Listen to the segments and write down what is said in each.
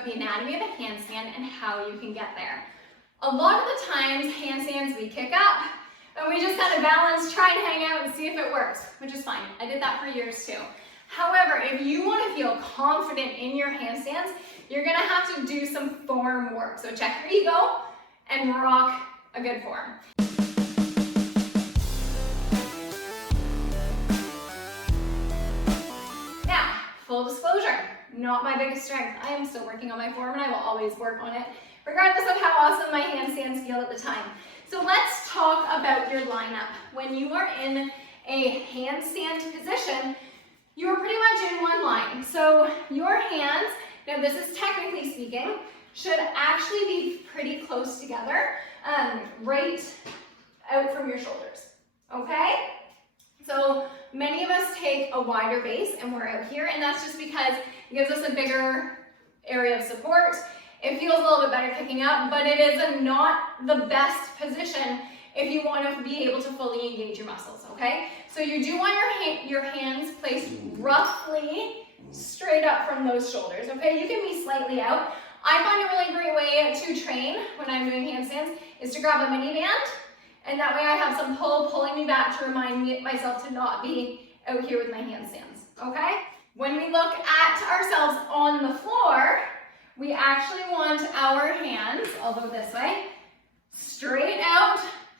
about the anatomy of a handstand and how you can get there. A lot of the times, handstands we kick up and we just kind of balance, try and hang out and see if it works, which is fine. I did that for years too. However, if you want to feel confident in your handstands, you're gonna have to do some form work. So check your ego and rock a good form. Now, full disclosure, not my biggest strength. I am still working on my form and I will always work on it, regardless of how awesome my handstands feel at the time. So let's talk about your lineup. When you are in a handstand position, you're pretty much in one line. So your hands, now this is technically speaking, should actually be pretty close together, right out from your shoulders, okay? So many of us take a wider base and we're out here, and that's just because it gives us a bigger area of support. It feels a little bit better kicking up, but it is not the best position if you want to be able to fully engage your muscles, okay? So you do want your hands placed roughly straight up from those shoulders, okay? You can be slightly out. I find a really great way to train when I'm doing handstands is to grab a mini band, and that way I have some pull pulling me back to remind myself to not be out here with my handstands, okay? When we look at ourselves on the floor, we actually want our hands, I'll go this way, straight out,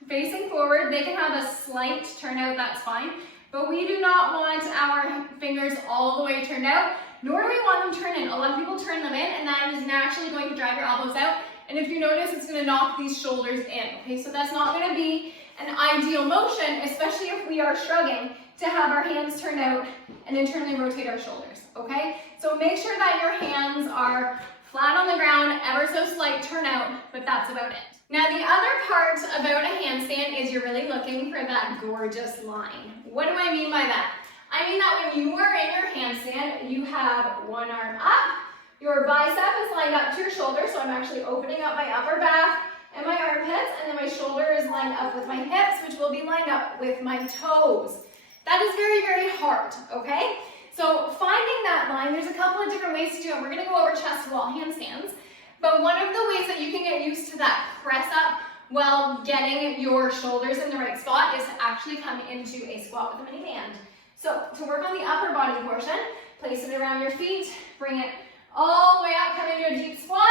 facing forward. They can have a slight turnout, that's fine, but we do not want our fingers all the way turned out, nor do we want them turned in. A lot of people turn them in, and that is naturally going to drive your elbows out, and if you notice, it's going to knock these shoulders in, okay? So that's not going to be an ideal motion, especially if we are struggling to have our hands turn out and internally rotate our shoulders, okay? So make sure that your hands are flat on the ground, ever so slight turnout, but that's about it. Now the other part about a handstand is you're really looking for that gorgeous line. What do I mean by that? I mean that when you are in your handstand, you have one arm up, your bicep is lined up to your shoulder, so I'm actually opening up my upper back and my armpits, and then my shoulder is lined up with my hips, which will be lined up with my toes. That is very, very hard, okay? So finding that line, there's a couple of different ways to do it. We're gonna go over chest to wall handstands, but one of the ways that you can get used to that press up while getting your shoulders in the right spot is to actually come into a squat with a mini band. So to work on the upper body portion, place it around your feet, bring it all the way up, come into a deep squat,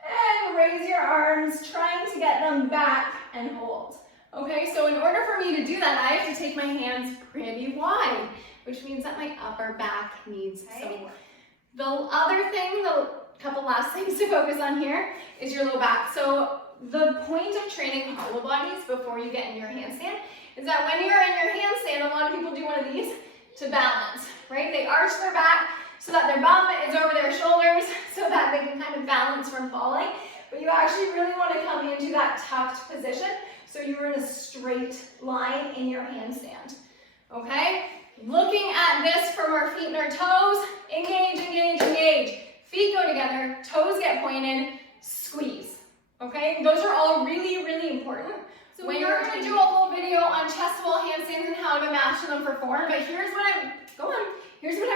and raise your arms, trying to get them back and hold. Okay, so in order for me to do that, I have to take my hands pretty wide, which means that my upper back needs some work. The other thing, the couple last things to focus on here is your low back. So the point of training hollow bodies before you get in your handstand is that when you're in your handstand, a lot of people do one of these to balance, right? They arch their back so that their bum is over their shoulders so that they can kind of balance from falling. But you actually really want to come into that tucked position so you're in a straight line in your handstand, okay? Looking at this from our feet and our toes, engage, engage, engage. Feet go together, toes get pointed, squeeze, okay? Those are all really, really important. So we're going to do a whole video on chest to wall handstands and how to master them for form, but here's what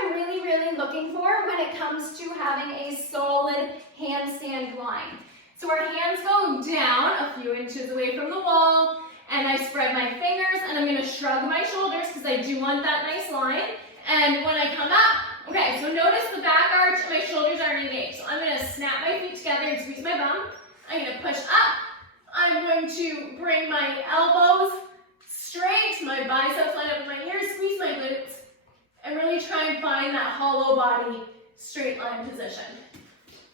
I'm really, really looking for when it comes to having a solid handstand line. So our hands go down a few inches away from the wall, and I spread my fingers, and I'm going to shrug my shoulders because I do want that nice line. And when I come up, okay, so notice the back arch and my shoulders aren't engaged. So I'm going to snap my feet together and squeeze my bum. I'm going to push up. I'm going to bring my elbows straight, my biceps line up with my ears, squeeze my glutes, and really try and find that hollow body straight line position.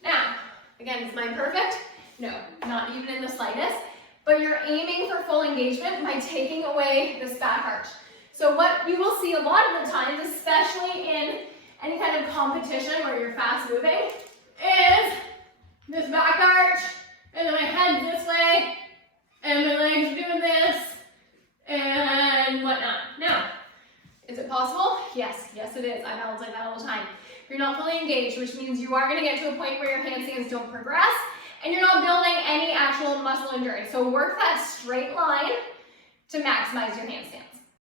Now, again, is mine perfect? No, not even in the slightest. But you're aiming for full engagement by taking away this back arch. So what you will see a lot of the times, especially in any kind of competition where you're fast moving, is this back arch, and then my head this way, and my legs doing this, and whatnot. Now, is it possible? Yes, yes it is. I balance like that all the time. You're not fully engaged, which means you are going to get to a point where your handstands don't progress, and you're not building any actual muscle endurance. So work that straight line to maximize your handstand.